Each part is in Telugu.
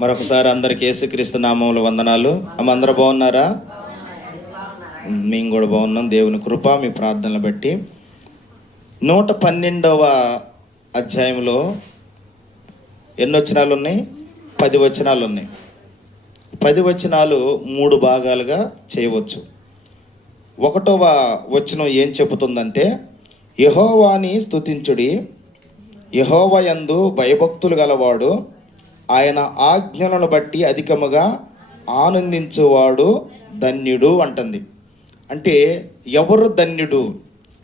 మరొకసారి అందరికి యేసుక్రీస్తు నామంలో వందనాలు. అమ్మ అందరూ బాగున్నారా? మేము కూడా బాగున్నాం. దేవుని కృప మీ ప్రార్థనలు బట్టి. నూట పన్నెండవ అధ్యాయంలో ఎన్ని వచనాలు ఉన్నాయి? పది వచనాలు ఉన్నాయి. పది వచనాలు మూడు భాగాలుగా చేయవచ్చు. ఒకటవ వచనం ఏం చెబుతుందంటే యహోవాని స్తుతించుడి యహోవయందు భయభక్తులు గలవాడు ఆయన ఆజ్ఞలను బట్టి అధికముగా ఆనందించువాడు ధన్యుడు అంటుంది. అంటే ఎవరు ధన్యుడు?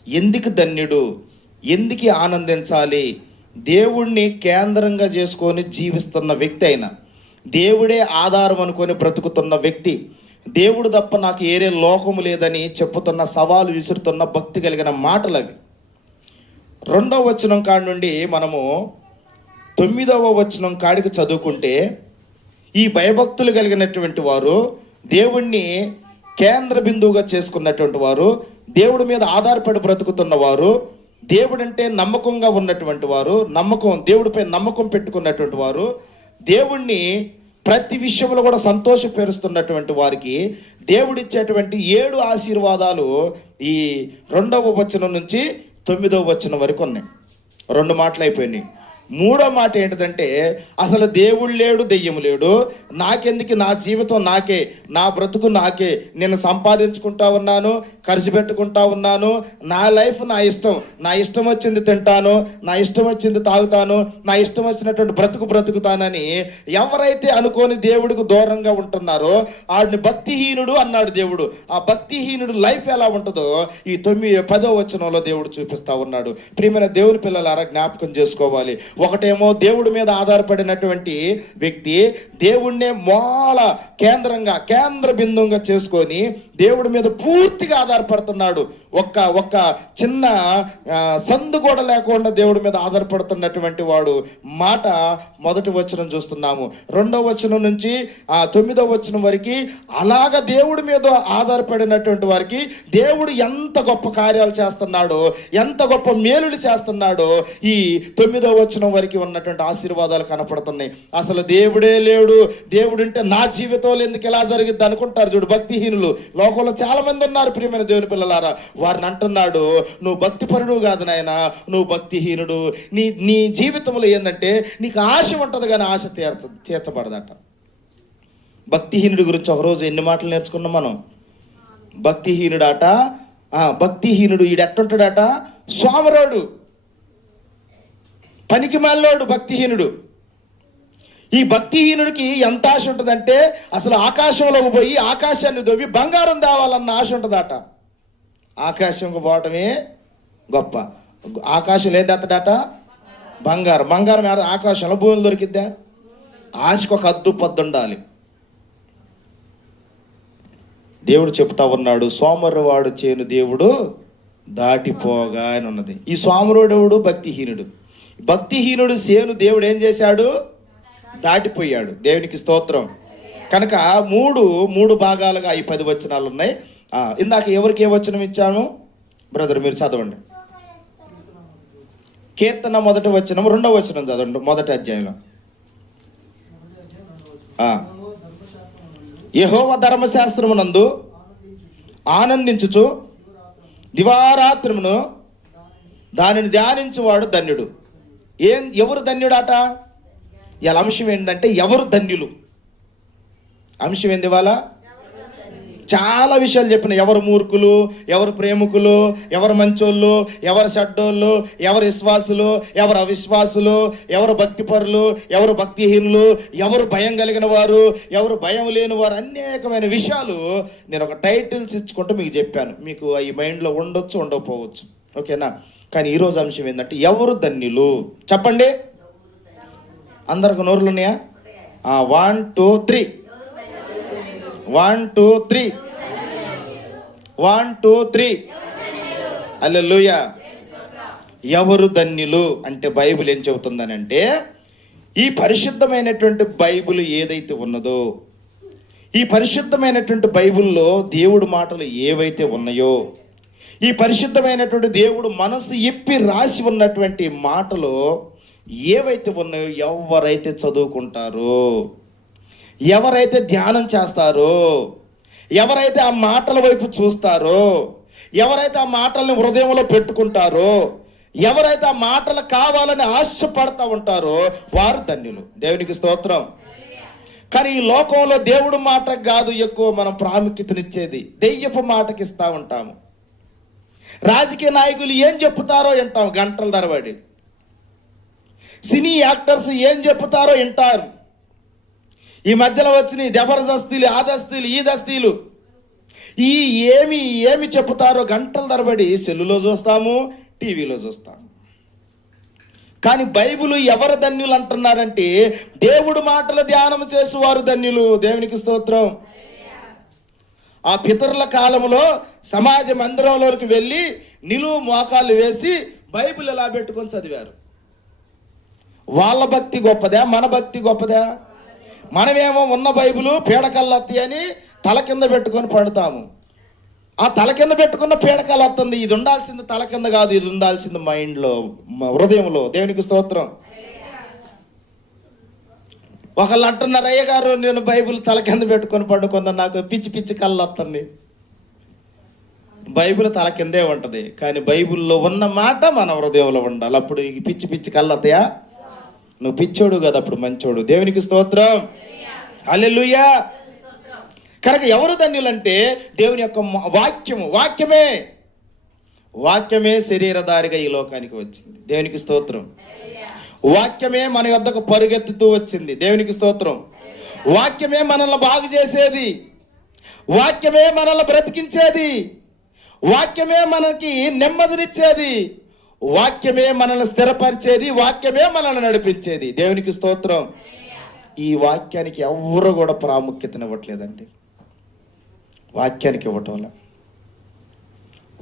ఎందుకు ధన్యుడు? ఎందుకు ఆనందించాలి? దేవుణ్ణి కేంద్రంగా చేసుకొని జీవిస్తున్న వ్యక్తి అయినా దేవుడే ఆధారం అనుకొని బ్రతుకుతున్న వ్యక్తి. దేవుడు తప్ప నాకు ఏరే లోకము లేదని చెప్పుతున్న సవాలు విసురుతున్న భక్తి కలిగిన మాటలు అవి రెండవ వచనం కాడి నుండి మనము తొమ్మిదవ వచనం కాడికి చదువుకుంటే ఈ భయభక్తులు కలిగినటువంటి వారు దేవుణ్ణి కేంద్ర బిందువుగా చేసుకున్నటువంటి వారు దేవుడి మీద ఆధారపడి బ్రతుకుతున్న వారు దేవుడంటే నమ్మకంగా ఉన్నటువంటి వారు నమ్మకం దేవుడిపై నమ్మకం పెట్టుకున్నటువంటి వారు దేవుణ్ణి ప్రతి విషయంలో కూడా సంతోషపరుస్తున్నటువంటి వారికి దేవుడిచ్చేటువంటి ఏడు ఆశీర్వాదాలు ఈ రెండవ వచనం నుంచి తొమ్మిదవ వచనం వరకు ఉన్నాయి. రెండు మాటలు అయిపోయినాయి. మూడో మాట ఏంటిదంటే అసలు దేవుడు లేడు దెయ్యం లేడు. నాకెందుకు నా జీవితం నాకే నా బ్రతుకు నాకే నేను సంపాదించుకుంటా ఉన్నాను ఖర్చు పెట్టుకుంటా ఉన్నాను నా లైఫ్ నా ఇష్టం నా ఇష్టం వచ్చింది తింటాను నా ఇష్టం వచ్చింది తాగుతాను నా ఇష్టం వచ్చినటువంటి బ్రతుకు బ్రతుకుతానని ఎవరైతే అనుకోని దేవుడికి దూరంగా ఉంటున్నారో ఆడిని భక్తిహీనుడు అన్నాడు దేవుడు. ఆ భక్తిహీనుడు లైఫ్ ఎలా ఉంటుందో ఈ తొమ్మిది పదో వచనంలో దేవుడు చూపిస్తా ఉన్నాడు. ప్రియమైన దేవుని పిల్లలారా జ్ఞాపకం చేసుకోవాలి. ఒకటేమో దేవుడి మీద ఆధారపడినటువంటి వ్యక్తి దేవుణ్ణే మూల కేంద్రంగా కేంద్ర బిందువుగా చేసుకొని దేవుడి మీద పూర్తిగా ఆధారపడుతున్నాడు. ఒక్క ఒక్క చిన్న సందు కూడా లేకుండా దేవుడి మీద ఆధారపడుతున్నటువంటి వాడు మాట మొదటి వచనం చూస్తున్నాము. రెండవ వచనం నుంచి ఆ తొమ్మిదవ వచనం వరకు అలాగ దేవుడి మీద ఆధారపడినటువంటి వారికి దేవుడు ఎంత గొప్ప కార్యాలు చేస్తున్నాడో ఎంత గొప్ప మేలులు చేస్తున్నాడో ఈ తొమ్మిదవ వచనం వరకు ఉన్నటువంటి ఆశీర్వాదాలు కనపడుతున్నాయి. అసలు దేవుడే లేడు. దేవుడు అంటే నా జీవితంలో ఎందుకు ఎలా జరిగిద్ది అనుకుంటారు చూడు భక్తిహీనులు. లోకంలో చాలా మంది ఉన్నారు ప్రియమైన దేవుని పిల్లలారా. వారిని అంటున్నాడు నువ్వు భక్తిపరుడు కాదు నాయన నువ్వు భక్తిహీనుడు. నీ నీ జీవితంలో ఏంటంటే నీకు ఆశ ఉంటుంది కానీ ఆశ తీర్చ తీర్చబడదట. భక్తిహీనుడి గురించి ఒకరోజు ఎన్ని మాటలు నేర్చుకున్నాం మనం? భక్తిహీనుడాట భక్తిహీనుడు ఈడు ఎట్టుంటాడట సోమరోడు. పనికి మాలోడు భక్తిహీనుడు. ఈ భక్తిహీనుడికి ఎంత ఆశ ఉంటుందంటే అసలు ఆకాశంలోకి పోయి ఆకాశాన్ని దొవ్వి బంగారం తేవాలన్న ఆశ ఉంటుందట. ఆకాశంకు పోవటమే గొప్ప. ఆకాశం లేదు బంగారం. బంగారం ఏడ ఆకాశంలో భూమి దొరికిద్దా? ఆశకు ఒక అద్దు పద్దు ఉండాలి. దేవుడు చెప్తా ఉన్నాడు సోమరువాడు చేను దేవుడు దాటిపోగా అని ఉన్నది. ఈ సోమరుడెవడు భక్తిహీనుడు. భక్తిహీనుడు సేను దేవుడు ఏం చేశాడు? దాటిపోయాడు. దేవునికి స్తోత్రం. కనుక మూడు మూడు భాగాలుగా ఈ పది వచనాలు ఉన్నాయి. ఇందాక ఎవరికి ఏ వచనం ఇచ్చాను? బ్రదర్ మీరు చదవండి. కీర్తన మొదటి వచనం రెండవ వచనం చదవండి మొదటి అధ్యాయంలో. యహోవ ధర్మశాస్త్రమునందు ఆనందించుచు దివారాత్రమును దానిని ధ్యానించువాడు ధన్యుడు. ఏం ఎవరు ధన్యుడాట? ఇలా అంశం ఏంటంటే ఎవరు ధన్యులు? అంశం ఏంది ఇవాళ? చాలా విషయాలు చెప్పిన ఎవరు మూర్ఖులు ఎవరు ప్రేమికులు ఎవరు మంచోళ్ళు ఎవరు షడ్డోళ్ళు ఎవరు విశ్వాసులు ఎవరు అవిశ్వాసులు ఎవరు భక్తిపరులు ఎవరు భక్తిహీనులు ఎవరు భయం కలిగిన వారు ఎవరు భయం లేని వారు అనేకమైన విషయాలు నేను ఒక టైటిల్స్ ఇచ్చుకుంటూ మీకు చెప్పాను. మీకు ఈ మైండ్లో ఉండొచ్చు ఉండకపోవచ్చు. ఓకేనా? కానీ ఈరోజు అంశం ఏంటంటే ఎవరు ధన్యులు? చెప్పండి. అందరికి నోరులు ఉన్నాయా one two three one two three one two three alleluia ఎవరు ధన్యులు అంటే బైబిల్ ఏం చెబుతుందనంటే ఈ పరిశుద్ధమైనటువంటి బైబిల్ ఏదైతే ఉన్నదో ఈ పరిశుద్ధమైనటువంటి బైబిల్లో దేవుడు మాటలు ఏవైతే ఉన్నాయో ఈ పరిశుద్ధమైనటువంటి దేవుడు మనసు ఎప్పి రాసి ఉన్నటువంటి మాటలు ఏవైతే ఉన్నాయో ఎవరైతే చదువుకుంటారో ఎవరైతే ధ్యానం చేస్తారో ఎవరైతే ఆ మాటల వైపు చూస్తారో ఎవరైతే ఆ మాటల్ని హృదయంలో పెట్టుకుంటారో ఎవరైతే ఆ మాటలు కావాలని ఆశపడతా ఉంటారో వారు ధన్యులు. దేవునికి స్తోత్రం. కానీ ఈ లోకంలో దేవుడు మాట కాదు ఎక్కువ మనం ప్రాముఖ్యతనిచ్చేది. దెయ్యపు మాటకి ఇస్తా ఉంటాము. రాజకీయ నాయకులు ఏం చెప్తారో వింటాం గంటల తరబడి. సినీ యాక్టర్స్ ఏం చెప్తారో వింటారు. ఈ మధ్యలో వచ్చిన జబర్దస్తీలు ఆ దస్తీలు ఈ దస్తీలు ఈ ఏమి ఏమి చెప్తారో గంటల తరబడి సెల్లులో చూస్తాము టీవీలో చూస్తాము. కానీ బైబిల్ ఎవరు ధన్యులు అంటున్నారంటే దేవుడు మాటల ధ్యానం చేసేవారు ధన్యులు. దేవునికి స్తోత్రం. ఆ పితరుల కాలంలో సమాజ మందిరంలోకి వెళ్ళి నిలువు మోకాళ్ళు వేసి బైబిల్ ఎలా పెట్టుకొని చదివారు? వాళ్ళ భక్తి గొప్పదా మన భక్తి గొప్పదా? మనమేమో ఉన్న బైబులు పీడకల్లత్తి అని తల కింద పెట్టుకొని పడతాము. ఆ తల కింద పెట్టుకున్న పీడకలు వస్తుంది ఇది ఉండాల్సింది తల కింద కాదు ఇది ఉండాల్సింది మైండ్లో హృదయంలో. దేవునికి స్తోత్రం. ఒకళ్ళు అంటున్నారు అయ్య గారు నేను బైబుల్ తల కింద పెట్టుకొని పడుకున్నా నాకు పిచ్చి పిచ్చి కళ్ళు వస్తుంది బైబిల్ తల కిందే ఉంటుంది. కానీ బైబిల్లో ఉన్న మాట మన హృదయంలో ఉండాలి. అప్పుడు ఈ పిచ్చి పిచ్చి కళ్ళు వస్తాయా నువ్వు పిచ్చోడు కదా అప్పుడు మంచోడు. దేవునికి స్తోత్రం. అల్లెలుయ్యా కనుక ఎవరు ధన్యులంటే దేవుని యొక్క వాక్యము. వాక్యమే. వాక్యమే శరీరధారిగా ఈ లోకానికి వచ్చింది. దేవునికి స్తోత్రం. వాక్యమే మన యొద్దకు పరుగెత్తుతూ వచ్చింది. దేవునికి స్తోత్రం. వాక్యమే మనల్ని బాగు చేసేది. వాక్యమే మనల్ని బ్రతికించేది. వాక్యమే మనకి నెమ్మదినిచ్చేది. వాక్యమే మనల్ని స్థిరపరిచేది వాక్యమే మనల్ని నడిపించేది. దేవునికి స్తోత్రం. ఈ వాక్యానికి ఎవరు కూడా ప్రాముఖ్యతనివ్వట్లేదండి వాక్యానికి ఇవ్వటం వల్ల.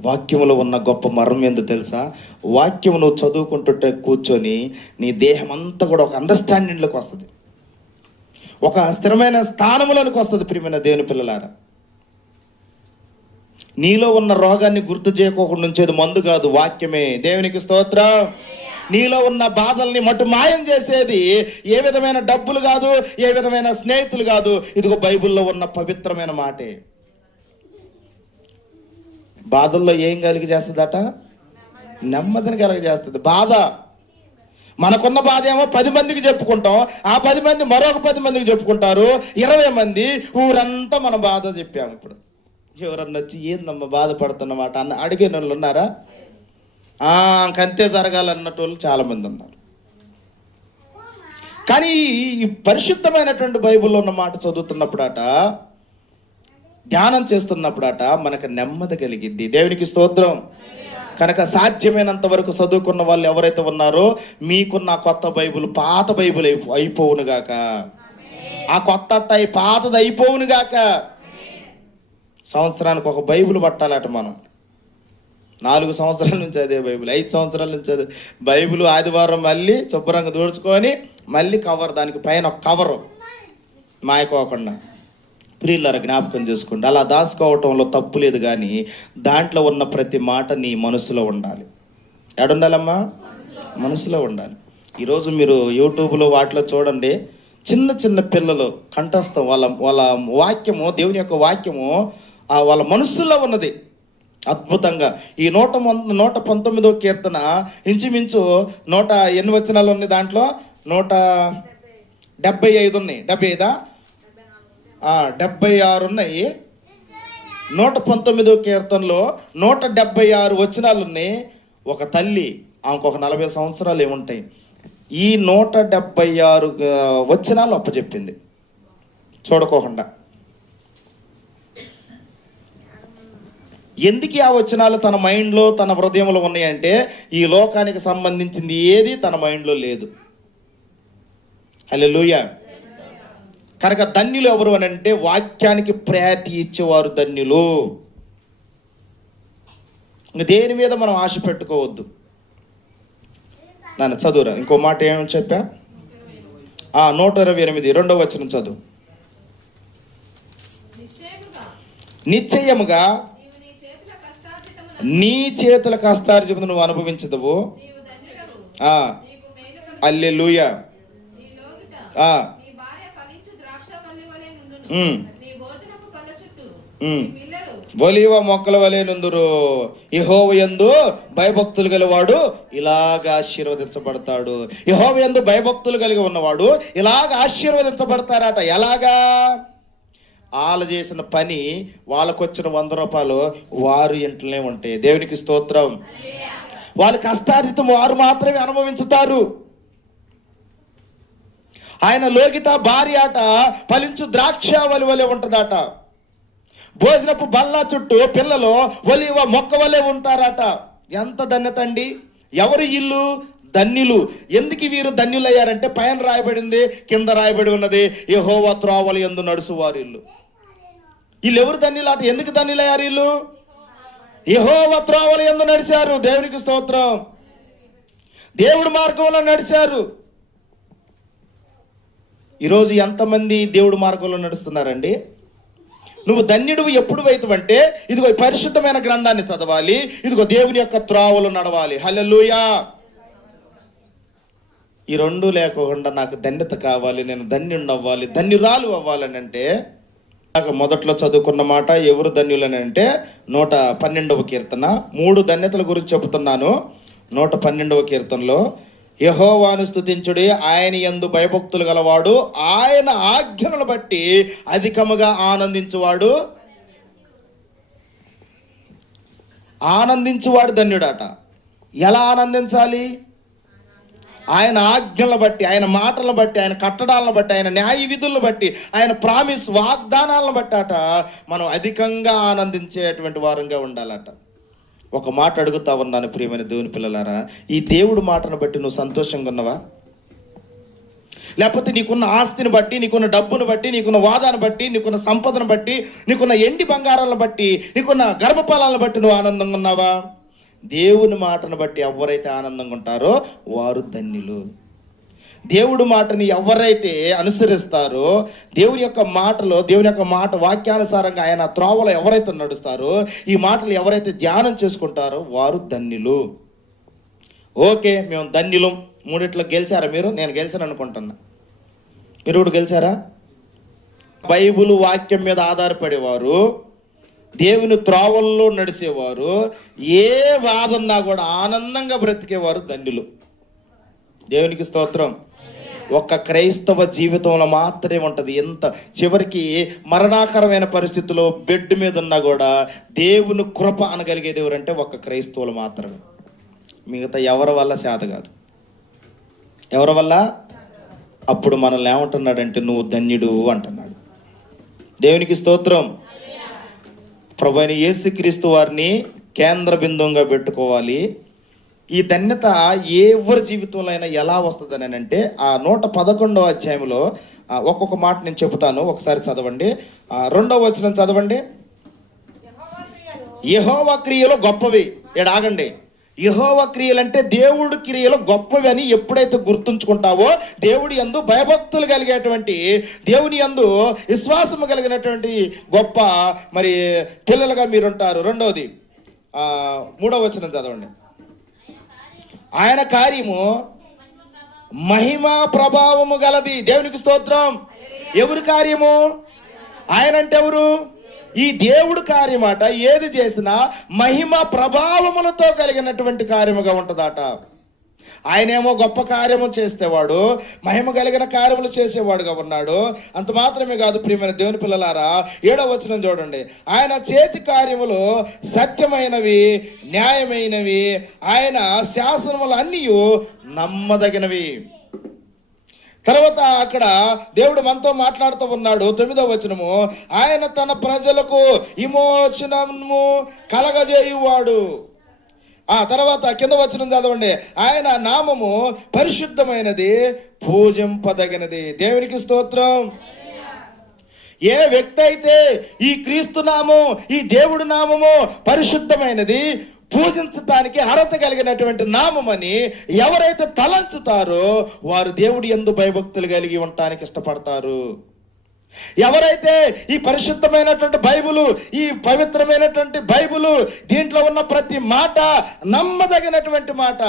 వాక్యములో ఉన్న గొప్ప మర్మం ఏందో తెలుసా? వాక్యం నువ్వు చదువుకుంటుంటే కూర్చొని నీ దేహం అంతా కూడా ఒక అండర్స్టాండింగ్లోకి వస్తుంది. ఒక స్థిరమైన స్థానంలోనికి వస్తుంది ప్రియమైన దేవుని పిల్లలారా. నీలో ఉన్న రోగాన్ని గుర్తు చేయకోకుండా ఉంచేది మందు కాదు వాక్యమే. దేవునికి స్తోత్రం. నీలో ఉన్న బాధల్ని మటు మాయం చేసేది ఏ విధమైన డబ్బులు కాదు ఏ విధమైన స్నేహితులు కాదు ఇదిగో బైబిల్లో ఉన్న పవిత్రమైన మాటే. బాధల్లో ఏం కలిగి చేస్తుందట? నెమ్మదిని కలిగి చేస్తుంది. బాధ. మనకున్న బాధ ఏమో పది మందికి చెప్పుకుంటాం ఆ పది మంది మరొక పది మందికి చెప్పుకుంటారు. ఇరవై మంది ఊరంతా మన బాధ చెప్పాము ఇప్పుడు. ఎవరన్నా వచ్చి ఏందమ్మా బాధపడుతున్నమాట? అన్న అడిగిన వాళ్ళు ఉన్నారా? కంతే జరగాలన్నట్టు వాళ్ళు చాలామంది ఉన్నారు. కానీ ఈ పరిశుద్ధమైనటువంటి బైబిల్లో ఉన్న మాట చదువుతున్నప్పుడట ధ్యానం చేస్తున్నప్పుడట మనకు నెమ్మది కలిగిద్ది. దేవునికి స్తోత్రం. కనుక సాధ్యమైనంత వరకు చదువుకున్న వాళ్ళు ఎవరైతే ఉన్నారో మీకున్న కొత్త బైబిల్ పాత బైబిల్ అయిపో అయిపోవును గాక ఆ కొత్త అట్ట పాతది అయిపోవును గాక సంవత్సరానికి ఒక బైబిల్ పట్టాలట మనం. నాలుగు సంవత్సరాల నుంచి అదే బైబిల్ ఐదు సంవత్సరాల నుంచి అదే బైబుల్ ఆదివారం మళ్ళీ శుభ్రంగా దూడ్చుకొని మళ్ళీ కవర్ దానికి పైన ఒక కవరు మాయకోకుండా. ప్రియులర జ్ఞాపకం చేసుకోండి అలా దాచుకోవటంలో తప్పు లేదు కానీ దాంట్లో ఉన్న ప్రతి మాట నీ మనసులో ఉండాలి. ఎడుండాలమ్మా? మనసులో ఉండాలి. ఈరోజు మీరు యూట్యూబ్లో వాటిలో చూడండి చిన్న చిన్న పిల్లలు కంఠస్థం వాళ్ళ వాళ్ళ వాక్యము దేవుని యొక్క వాక్యము ఆ వాళ్ళ మనస్సులో ఉన్నది. అద్భుతంగా. ఈ నూట నూట పంతొమ్మిదో కీర్తన ఇంచుమించు నూట ఎన్ని వచనాలు ఉన్నాయి దాంట్లో? నూట డెబ్బై ఐదు ఉన్నాయి. డెబ్బై ఐదా? డెబ్బై ఆరు ఉన్నాయి. నూట పంతొమ్మిదో కీర్తనలో నూట డెబ్బై ఆరు వచనాలు ఉన్నాయి. ఒక తల్లి ఆమెకు ఒక నలభై సంవత్సరాలు ఏముంటాయి? ఈ నూట డెబ్బై ఆరు వచనాలు అప్పచెప్పింది. చూడకోకుండా. ఎందుకు ఆ వచనాలు తన మైండ్లో తన హృదయంలో ఉన్నాయంటే ఈ లోకానికి సంబంధించింది ఏది తన మైండ్లో లేదు. హల్లెలూయా. కనుక ధన్యులు ఎవరు అని అంటే వాక్యానికి ప్రయారిటీ ఇచ్చేవారు ధన్యులు. దేని మీద మనం ఆశ పెట్టుకోవద్దు? నన్ను చదువురా. ఇంకో మాట ఏమని చెప్పా? ఆ నూట ఇరవై ఎనిమిది రెండవ వచ్చిన చదువు. నిశ్చయముగా నిశ్చయముగా నీవు నీ చేతుల కష్టార్జితమున నీ చేతుల కష్టార్జితం నువ్వు అనుభవించదవు. అల్లె లూయ అల్లెలుయ ఒలివ మొక్కల వలె నుందురు. ఇహోవ యందు భయభక్తులు గలవాడు ఇలాగ ఆశీర్వదించబడతాడు. యహోవయందు భయభక్తులు కలిగి ఉన్నవాడు ఇలాగ ఆశీర్వదించబడతారట. ఎలాగా? వాళ్ళు చేసిన పని వాళ్ళకు వచ్చిన వంద రూపాయలు వారు ఇంట్లోనే ఉంటాయి. దేవునికి స్తోత్రం. వాళ్ళ కష్టార్జితం వారు మాత్రమే అనుభవించుతారు. ఆయన లోగిట భార్య ఆట ఫలించు ద్రాక్ష వలి వలె ఉంటుందట. భోజనపు బల్ల చుట్టూ పిల్లలు ఒలివ మొక్క వలె ఉంటారట. ఎంత ధన్యత అండి. ఎవరి ఇల్లు? ధన్యులు. ఎందుకు వీరు ధన్యులయ్యారంటే పైన రాయబడింది కింద రాయబడి ఉన్నది యెహోవా త్రోవలు ఎందు నడుసు వారి ఇల్లు వీళ్ళు ఎవరు ధన్యులాట ఎందుకు ధన్యులయ్యారు వీళ్ళు? యెహోవా త్రోవలు ఎందు నడిచారు దేవునికి స్తోత్రం. దేవుడి మార్గంలో నడిచారు ఈరోజు ఎంతమంది దేవుడి మార్గంలో నడుస్తున్నారండి? నువ్వు ధన్యుడు ఎప్పుడు వైతవంటే ఇదిగో పరిశుద్ధమైన గ్రంథాన్ని చదవాలి. ఇదిగో దేవుని యొక్క త్రావలు నడవాలి. హలలుయా ఈ రెండు లేకుండా నాకు ధన్యత కావాలి నేను ధన్యుడు అవ్వాలి ధన్యురాలు అవ్వాలని అంటే నాకు మొదట్లో చదువుకున్న మాట ఎవరు ధన్యులని అంటే నూట పన్నెండవ కీర్తన. మూడు ధన్యతల గురించి చెబుతున్నాను. నూట పన్నెండవ కీర్తనలో యహోవాను స్థుతించుడి ఆయన ఎందు భయభక్తులు గలవాడు ఆయన ఆజ్ఞలను బట్టి అధికముగా ఆనందించువాడు. ఆనందించువాడు ధన్యుడట. ఎలా ఆనందించాలి? ఆయన ఆజ్ఞలను బట్టి ఆయన మాటలను బట్టి ఆయన కట్టడాలను బట్టి ఆయన న్యాయ విధులను బట్టి ఆయన ప్రామిస్ వాగ్దానాలను బట్టి అట మనం అధికంగా ఆనందించేటువంటి వారంగా ఉండాలట. ఒక మాట అడుగుతా ఉన్నాను ప్రియమైన దేవుని పిల్లలారా ఈ దేవుడు మాటను బట్టి నువ్వు సంతోషంగా ఉన్నావా? లేకపోతే నీకున్న ఆస్తిని బట్టి నీకున్న డబ్బును బట్టి నీకున్న వాదాన్ని బట్టి నీకున్న సంపదను బట్టి నీకున్న ఎండి బంగారాలను బట్టి నీకున్న గర్భఫలాలను బట్టి నువ్వు ఆనందంగా ఉన్నావా? దేవుని మాటను బట్టి ఎవరైతే ఆనందంగా ఉంటారో వారు ధన్యులు. దేవుడి మాటని ఎవరైతే అనుసరిస్తారో దేవుని యొక్క మాటలో దేవుని యొక్క మాట వాక్యానుసారంగా ఆయన త్రోవలో ఎవరైతే నడుస్తారో ఈ మాటలు ఎవరైతే ధ్యానం చేసుకుంటారో వారు ధన్యులు. ఓకే మేము ధన్యులం. మూడిట్లో గెలిచారా మీరు? నేను గెలిచాను అనుకుంటున్నా. మీరు కూడా గెలిచారా? బైబుల్ వాక్యం మీద ఆధారపడేవారు. దేవుని త్రోవల్లో నడిచేవారు ఏ బాధన్నా కూడా ఆనందంగా బ్రతికేవారు ధన్యులు. దేవునికి స్తోత్రం. ఒక్క క్రైస్తవ జీవితంలో మాత్రమే ఉంటుంది. ఎంత చివరికి మరణాకరమైన పరిస్థితిలో బెడ్ మీద ఉన్నా కూడా దేవుని కృప అనగలిగేది ఎవరంటే ఒక్క క్రైస్తవులు మాత్రమే. మిగతా ఎవరి వల్ల శాత కాదు. ఎవరి వల్ల? అప్పుడు మనల్ని ఏమంటున్నాడంటే నువ్వు ధన్యుడు అంటున్నాడు. దేవునికి స్తోత్రం. ప్రభు అయిన యేసుక్రీస్తు వారిని కేంద్ర బిందువుగా పెట్టుకోవాలి. ఈ ధన్యత ఏ ఎవరి జీవితంలో అయినా ఎలా వస్తుందని అంటే ఆ నూట పదకొండవ అధ్యాయంలో ఒక్కొక్క మాట నేను చెబుతాను. ఒకసారి చదవండి. రెండవ వచనం చదవండి. యహోవ క్రియలు గొప్పవి. ఇక్కడ ఆగండి. యహోవ క్రియలు అంటే క్రియలు గొప్పవి అని ఎప్పుడైతే గుర్తుంచుకుంటావో దేవుడి యందు భయభక్తులు కలిగేటువంటి దేవుని యందు విశ్వాసము కలిగినటువంటి గొప్ప మరి పిల్లలుగా మీరుంటారు. రెండవది మూడవ వచనం చదవండి. ఆయన కార్యము మహిమ ప్రభావము గలది. దేవునికి స్తోత్రం. ఎవరి కార్యము? ఆయన అంటే ఎవరు ఈ దేవుడు కార్యమాట ఏది చేసినా మహిమ ప్రభావములతో కలిగినటువంటి కార్యముగా ఉంటుందట. ఆయనేమో గొప్ప కార్యము చేసేవాడు మహిమ కలిగిన కార్యములు చేసేవాడుగా ఉన్నాడు. అంత మాత్రమే కాదు ప్రియమైన దేవుని పిల్లలారా ఏడో వచనం చూడండి. ఆయన చేతి కార్యములు సత్యమైనవి న్యాయమైనవి ఆయన శాసనములు అన్నీ నమ్మదగినవి. తర్వాత అక్కడ దేవుడు మనతో మాట్లాడుతూ ఉన్నాడు. తొమ్మిదవ వచనము. ఆయన తన ప్రజలకు విమోచనము కలగజేయువాడు. ఆ తర్వాత కింద వచనం చదవండి. ఆయన నామము పరిశుద్ధమైనది పూజింపదగినది. దేవునికి స్తోత్రం. ఏ వ్యక్తి అయితే ఈ క్రీస్తు నామం ఈ దేవుడి నామము పరిశుద్ధమైనది పూజించడానికి అర్హత కలిగినటువంటి నామమని ఎవరైతే తలంచుతారో వారు దేవుడి ఎందు భయభక్తులు కలిగి ఉండటానికి ఇష్టపడతారు. ఎవరైతే ఈ పరిశుద్ధమైనటువంటి బైబులు ఈ పవిత్రమైనటువంటి బైబులు దీంట్లో ఉన్న ప్రతి మాట నమ్మదగినటువంటి మాట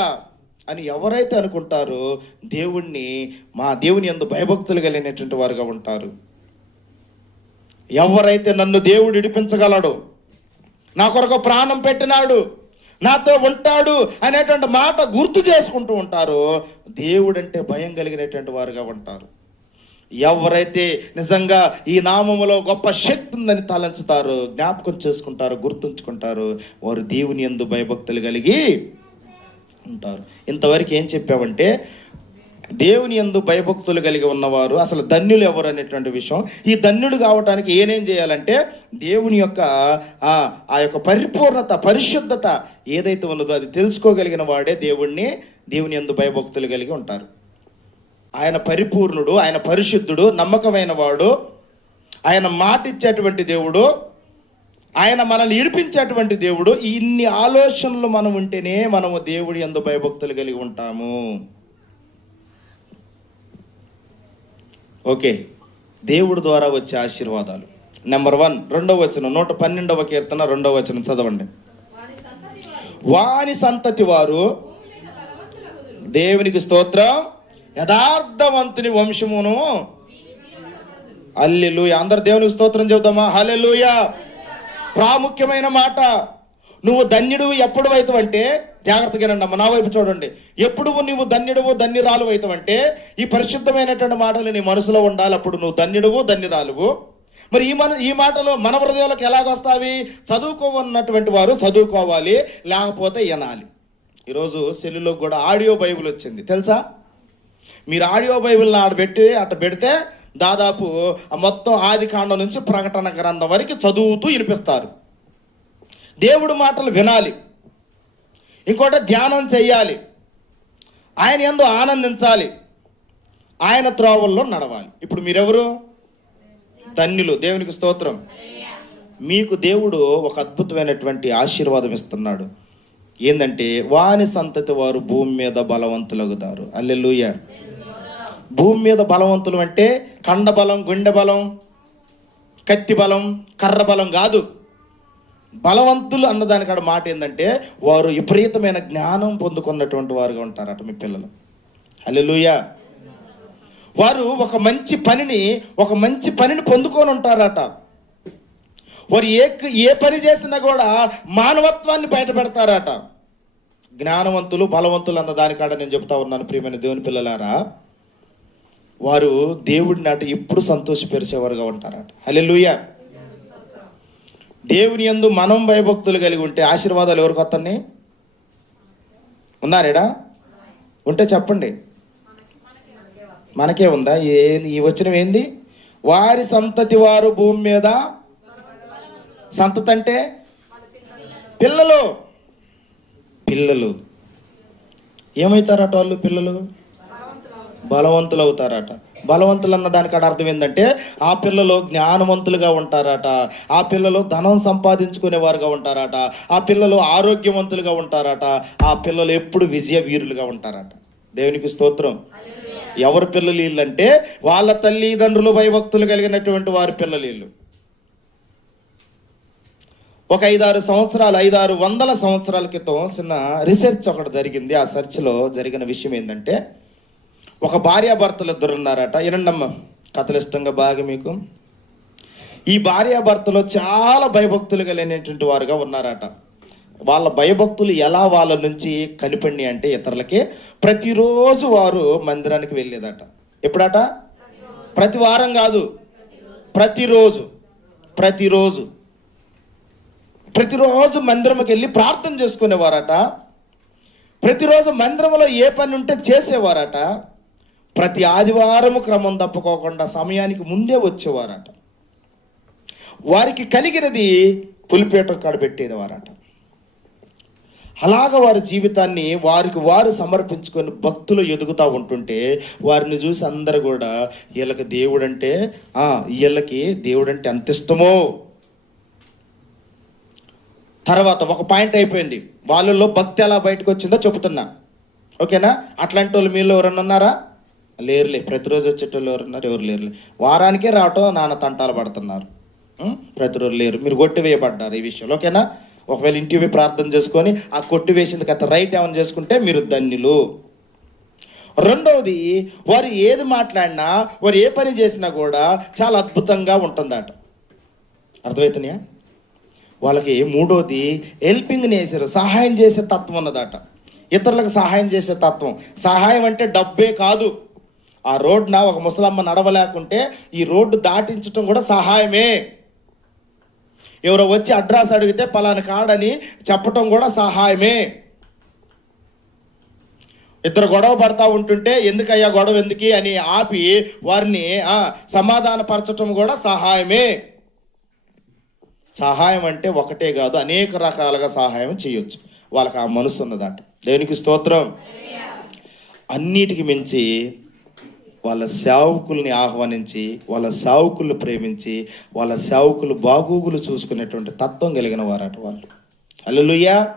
అని ఎవరైతే అనుకుంటారో దేవుణ్ణి మా దేవుని యందు భయభక్తులు కలిగినటువంటి వారుగా ఉంటారు. ఎవరైతే నన్ను దేవుడు విడిపించగలడు నా కొరకు ప్రాణం పెట్టినాడు నాతో ఉంటాడు అనేటువంటి మాట గుర్తు చేసుకుంటూ ఉంటారో దేవుడంటే భయం కలిగినటువంటి వారుగా ఉంటారు. ఎవరైతే నిజంగా ఈ నామములో గొప్ప శక్తి ఉందని తలంచుతారు జ్ఞాపకం చేసుకుంటారు గుర్తుంచుకుంటారు వారు దేవుని ఎందు భయభక్తులు కలిగి ఉంటారు. ఇంతవరకు ఏం చెప్పావంటే దేవుని యందు భయభక్తులు కలిగి ఉన్నవారు అసలు ధన్యులు ఎవరు అనేటువంటి విషయం. ఈ ధన్యుడు కావటానికి ఏనేం చేయాలంటే దేవుని యొక్క ఆ యొక్క పరిపూర్ణత పరిశుద్ధత ఏదైతే ఉన్నదో అది తెలుసుకోగలిగిన వాడే దేవుణ్ణి దేవుని యందు భయభక్తులు కలిగి ఉంటారు. ఆయన పరిపూర్ణుడు ఆయన పరిశుద్ధుడు నమ్మకమైన వాడు ఆయన మాట ఇచ్చేటువంటి దేవుడు ఆయన మనల్ని ఇడిపించేటువంటి దేవుడు ఇన్ని ఆలోచనలు మనం ఉంటేనే మనము దేవుడి యందు భయభక్తులు కలిగి ఉంటాము. ఓకే. దేవుడు ద్వారా వచ్చే ఆశీర్వాదాలు. నెంబర్ వన్ రెండవ వచనం నూట పన్నెండవ కీర్తన రెండవ వచనం చదవండి. వాని సంతతి వారు దేవునికి స్తోత్రం యథార్థవంతుని వంశమును అల్లెలు అందరు దేవునికి స్తోత్రం చెబుదామా? హలెలుయ ప్రాముఖ్యమైన మాట. నువ్వు ధన్యుడు ఎప్పుడు అవుతావంటే జాగ్రత్తగా అమ్మ నా వైపు చూడండి. ఎప్పుడు నువ్వు ధన్యుడువు ధన్యురాలు అవుతావంటే ఈ పరిశుద్ధమైనటువంటి మాటలు నీ మనసులో ఉండాలి. అప్పుడు నువ్వు ధన్యుడువు ధన్యురాలువు. మరి ఈ మన ఈ మాటలు మన హృదయాలకు ఎలాగొస్తావి చదువుకోవన్నటువంటి వారు చదువుకోవాలి లేకపోతే వినాలి. ఈరోజు సెల్లులో కూడా ఆడియో బైబిల్ వచ్చింది. తెలుసా? మీరు ఆడియో బైబిల్ని ఆడ పెట్టి అట్ట పెడితే దాదాపు మొత్తం ఆది కాండం నుంచి ప్రకటన గ్రంథం వరకు చదువుతూ వినిపిస్తారు. దేవుడి మాటలు వినాలి. ఇంకోటి ధ్యానం చేయాలి ఆయన ఎందు ఆనందించాలి. ఆయన త్రోవల్లో నడవాలి. ఇప్పుడు మీరెవరు? ధన్యులు దేవునికి స్తోత్రం. మీకు దేవుడు ఒక అద్భుతమైనటువంటి ఆశీర్వాదం ఇస్తున్నాడు. ఏంటంటే వాని సంతతి వారు భూమి మీద బలవంతులగుతారు. అల్లెలుయ భూమి మీద బలవంతులు అంటే కండ బలం గుండె బలం కత్తి బలం కర్ర బలం కాదు. బలవంతులు అన్నదానికాడ మాట ఏంటంటే వారు విపరీతమైన జ్ఞానం పొందుకున్నటువంటి వారుగా ఉంటారట మీ పిల్లలు. హలెలుయ వారు ఒక మంచి పనిని ఒక మంచి పనిని పొందుకొని ఉంటారట. వారు ఏ ఏ పని చేసినా కూడా మానవత్వాన్ని బయట పెడతారట జ్ఞానవంతులు బలవంతులు అన్న దానికాడ నేను చెప్తా ఉన్నాను ప్రియమైన దేవుని పిల్లలారా. వారు దేవుడిని అటు ఎప్పుడు సంతోషపరిచేవారుగా ఉంటారట. హలెలుయా దేవుని యందు మనం భయభక్తులు కలిగి ఉంటే ఆశీర్వాదాలు ఎవరికి వస్తాయి? ఉన్నారేడా ఉంటే చెప్పండి. మనకే ఉందా? ఏ ఈ వచ్చిన ఏంది? వారి సంతతి వారు భూమి మీద సంతతి అంటే పిల్లలు. పిల్లలు. ఏమవుతారట వాళ్ళు పిల్లలు? బలవంతులు అవుతారట బలవంతులు అన్న దానికి అర్థం ఏంటంటే ఆ పిల్లలు జ్ఞానవంతులుగా ఉంటారట. ఆ పిల్లలు ధనం సంపాదించుకునేవారుగా ఉంటారట. ఆ పిల్లలు ఆరోగ్యవంతులుగా ఉంటారట. ఆ పిల్లలు ఎప్పుడు విజయ వీరులుగా ఉంటారట. దేవునికి స్తోత్రం. ఎవరి పిల్లలు వీళ్ళంటే వాళ్ళ తల్లిదండ్రులు భయభక్తులు కలిగినటువంటి వారి పిల్లలు వీళ్ళు. ఒక ఐదారు సంవత్సరాలు ఐదారు వందల సంవత్సరాల క్రితం చిన్న రీసెర్చ్ ఒకటి జరిగింది. ఆ సెర్చ్లో జరిగిన విషయం ఏంటంటే ఒక భార్యాభర్తలు ఇద్దరు ఉన్నారట. వినండమ్మ కథలు ఇష్టంగా బాగా మీకు. ఈ భార్యాభర్తలు చాలా భయభక్తులు కలిగినటువంటి వారుగా ఉన్నారట. వాళ్ళ భయభక్తులు ఎలా వాళ్ళ నుంచి కనిపడి అంటే ఇతరులకి ప్రతిరోజు వారు మందిరానికి వెళ్ళేదట. ఎప్పుడట? ప్రతి వారం కాదు. ప్రతిరోజు. ప్రతిరోజు. ప్రతిరోజు మందిరంకి వెళ్ళి ప్రార్థన చేసుకునేవారట. ప్రతిరోజు మందిరంలో ఏ పని ఉంటే చేసేవారట. ప్రతి ఆదివారము క్రమం తప్పుకోకుండా సమయానికి ముందే వచ్చేవారట. వారికి కలిగినది పులిపేట కాడ పెట్టేది అలాగ వారి జీవితాన్ని వారికి వారు సమర్పించుకొని భక్తులు ఎదుగుతూ ఉంటుంటే వారిని చూసి అందరు కూడా వీళ్ళకి దేవుడు అంటే వీళ్ళకి దేవుడు అంటే అంత ఇష్టమో? తర్వాత ఒక పాయింట్ అయిపోయింది. వాళ్ళలో భక్తి ఎలా బయటకు వచ్చిందో చెబుతున్నా. ఓకేనా? అట్లాంటి వాళ్ళు మీలో ఎవరన్నా ఉన్నారా? లేరులే ప్రతిరోజు వచ్చేటోళ్ళు ఎవరున్నారు? ఎవరు లేరులే. వారానికే రావటం నాన్న తంటాలు పడుతున్నారు. ప్రతిరోజు లేరు. మీరు కొట్టి వేయబడ్డారు ఈ విషయంలో ఓకేనా? ఒకవేళ ఇంటికి పోయి ప్రార్థన చేసుకొని ఆ కొట్టు వేసిన కథ రైట్ ఏమైనా చేసుకుంటే మీరు ధన్యులు. రెండవది వారు ఏది మాట్లాడినా వారు ఏ పని చేసినా కూడా చాలా అద్భుతంగా ఉంటుందట. అర్థమవుతున్నాయా వాళ్ళకి మూడోది హెల్పింగ్ నేచర్ సహాయం చేసే తత్వం ఉన్నదట. ఇతరులకు సహాయం చేసే తత్వం. సహాయం అంటే డబ్బే కాదు. ఆ రోడ్డున ఒక ముసలమ్మ నడవలేకుంటే ఈ రోడ్డు దాటించటం కూడా సహాయమే. ఎవరో వచ్చి అడ్రస్ అడిగితే పలానా కాడని చెప్పటం కూడా సహాయమే. ఇద్దరు గొడవ పడతా ఉంటుంటే ఎందుకయ్యా గొడవ ఎందుకు అని ఆపి వారిని సమాధానపరచటం కూడా సహాయమే. సహాయం అంటే ఒకటే కాదు అనేక రకాలుగా సహాయం చేయొచ్చు. వాళ్ళకి ఆ మనసు ఉన్నదట. దేవునికి స్తోత్రం. అన్నిటికి మించి వాళ్ళ సేవకుల్ని ఆహ్వానించి వాళ్ళ సేవకులు ప్రేమించి వాళ్ళ సేవకులు బాగోగులు చూసుకునేటువంటి తత్వం కలిగిన వారట వాళ్ళు. అల్లెలుయ్యా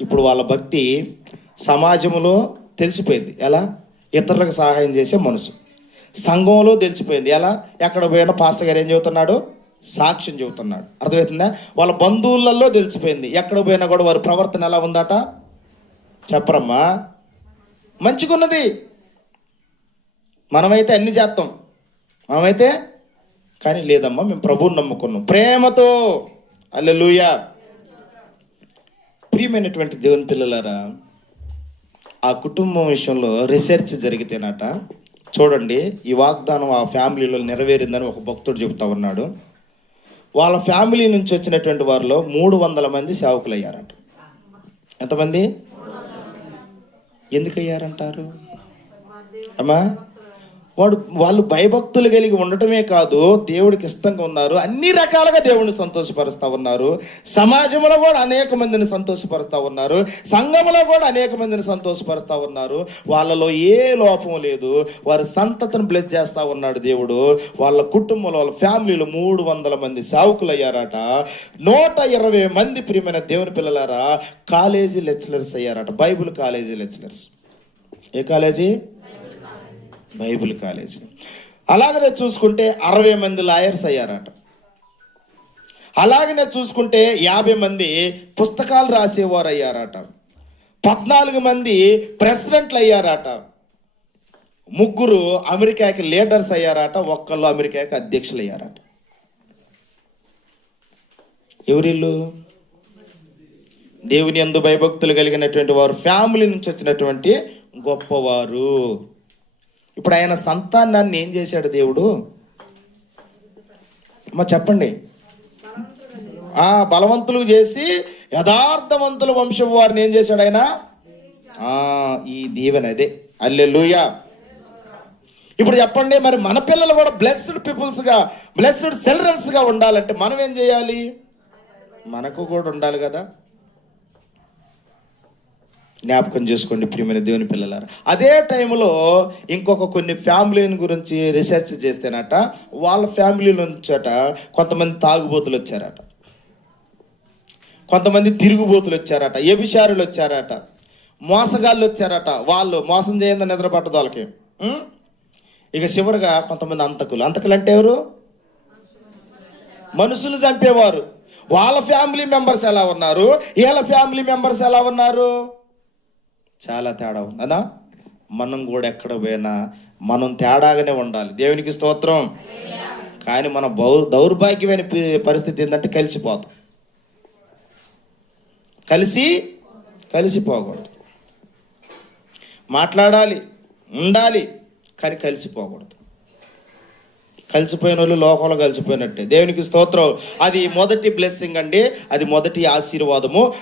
ఇప్పుడు వాళ్ళ భక్తి సమాజంలో తెలిసిపోయింది. ఎలా? ఇతరులకు సహాయం చేసే మనసు. సంఘంలో తెలిసిపోయింది. ఎలా? ఎక్కడ పోయినా పాస్టర్ గారు ఏం చెబుతున్నాడు? సాక్ష్యం చెబుతున్నాడు. అర్థమవుతుందా? వాళ్ళ బంధువులలో తెలిసిపోయింది. ఎక్కడ పోయినా కూడా వారి ప్రవర్తన ఎలా ఉందట? చెప్పరమ్మా. మంచిగున్నది. మనమైతే అన్ని చేస్తాం మనమైతే కానీ లేదమ్మా మేము ప్రభువుని నమ్ముకున్నాం. ప్రేమతో. అల్లెలుయా ప్రియమైనటువంటి దేవుని పిల్లలారా ఆ కుటుంబం విషయంలో రీసెర్చ్ జరిగితేనట చూడండి ఈ వాగ్దానం ఆ ఫ్యామిలీలో నెరవేరిందని ఒక భక్తుడు చెబుతా ఉన్నాడు. వాళ్ళ ఫ్యామిలీ నుంచి వచ్చినటువంటి వారిలో మూడు వందల మంది సేవకులు అయ్యారట ఎంతమంది? ఎందుకు అయ్యారంటారు అమ్మా వాడు వాళ్ళు భయభక్తులు కలిగి ఉండటమే కాదు దేవుడికి ఇష్టంగా ఉన్నారు. అన్ని రకాలుగా దేవుడిని సంతోషపరుస్తూ ఉన్నారు. సమాజంలో కూడా అనేక మందిని సంతోషపరుస్తూ ఉన్నారు. సంఘంలో కూడా అనేక మందిని సంతోషపరుస్తూ ఉన్నారు. వాళ్ళలో ఏ లోపం లేదు. వారి సంతతిని బ్లెస్ చేస్తూ ఉన్నాడు దేవుడు. వాళ్ళ కుటుంబంలో వాళ్ళ ఫ్యామిలీలో మూడు వందల మంది సేవకులు అయ్యారట నూట ఇరవై మంది ప్రియమైన దేవుని పిల్లలారా college lecturers అయ్యారట. Bible college lecturers. ఏ కాలేజీ? Bible college. అలాగనే చూసుకుంటే అరవై మంది లాయర్స్ అయ్యారట. అలాగనే చూసుకుంటే యాభై మంది పుస్తకాలు రాసేవారు అయ్యారట పద్నాలుగు మంది ప్రెసిడెంట్లు అయ్యారట. ముగ్గురు అమెరికాకి లీడర్స్ అయ్యారట ఒక్కళ్ళు అమెరికాకి అధ్యక్షులు అయ్యారట. ఎవరిల్లు దేవుని ఎందు భయభక్తులు కలిగినటువంటి వారు ఫ్యామిలీ నుంచి వచ్చినటువంటి గొప్పవారు. ఇప్పుడు ఆయన సంతానాన్ని ఏం చేశాడు దేవుడు? మా చెప్పండి. ఆ బలవంతులు చేసి యథార్థవంతుల వంశం వారిని ఏం చేశాడు ఆయన? ఆ ఈ దీవెన అదే. అల్లెలుయా ఇప్పుడు చెప్పండి మరి మన పిల్లలు కూడా బ్లెస్డ్ పీపుల్స్గా బ్లెస్డ్ సిల్డ్రన్స్గా ఉండాలంటే మనం ఏం చేయాలి? మనకు కూడా ఉండాలి కదా. జ్ఞాపకం చేసుకోండి ప్రియమైన దేవుని పిల్లలారు. అదే టైంలో ఇంకొక కొన్ని ఫ్యామిలీని గురించి రీసెర్చ్ చేస్తేనట వాళ్ళ ఫ్యామిలీ నుంచట కొంతమంది తాగుబోతులు వచ్చారట. కొంతమంది తిరుగుబోతులు వచ్చారట ఎబిషారులు వచ్చారట మోసగాళ్ళు వచ్చారట వాళ్ళు మోసం చేయండి నిద్రపట్టదు వాళ్ళకి. ఇక చివరిగా కొంతమంది అంతకులు. అంతకులు అంటే ఎవరు? మనుషులు చంపేవారు. వాళ్ళ ఫ్యామిలీ మెంబర్స్ ఎలా ఉన్నారు? వీళ్ళ ఫ్యామిలీ మెంబర్స్ ఎలా ఉన్నారు? చాలా తేడా ఉంది. అదా? మనం కూడా ఎక్కడ పోయినా మనం తేడాగానే ఉండాలి. దేవునికి స్తోత్రం. కానీ మన బౌ దౌర్భాగ్యమైన పరిస్థితి ఏంటంటే కలిసిపోతాం కలిసి కలిసిపోకూడదు మాట్లాడాలి ఉండాలి కానీ కలిసిపోకూడదు. కలిసిపోయిన వాళ్ళు లోకంలో కలిసిపోయినట్టే. దేవునికి స్తోత్రం. అది మొదటి బ్లెస్సింగ్ అండి. అది మొదటి ఆశీర్వాదము.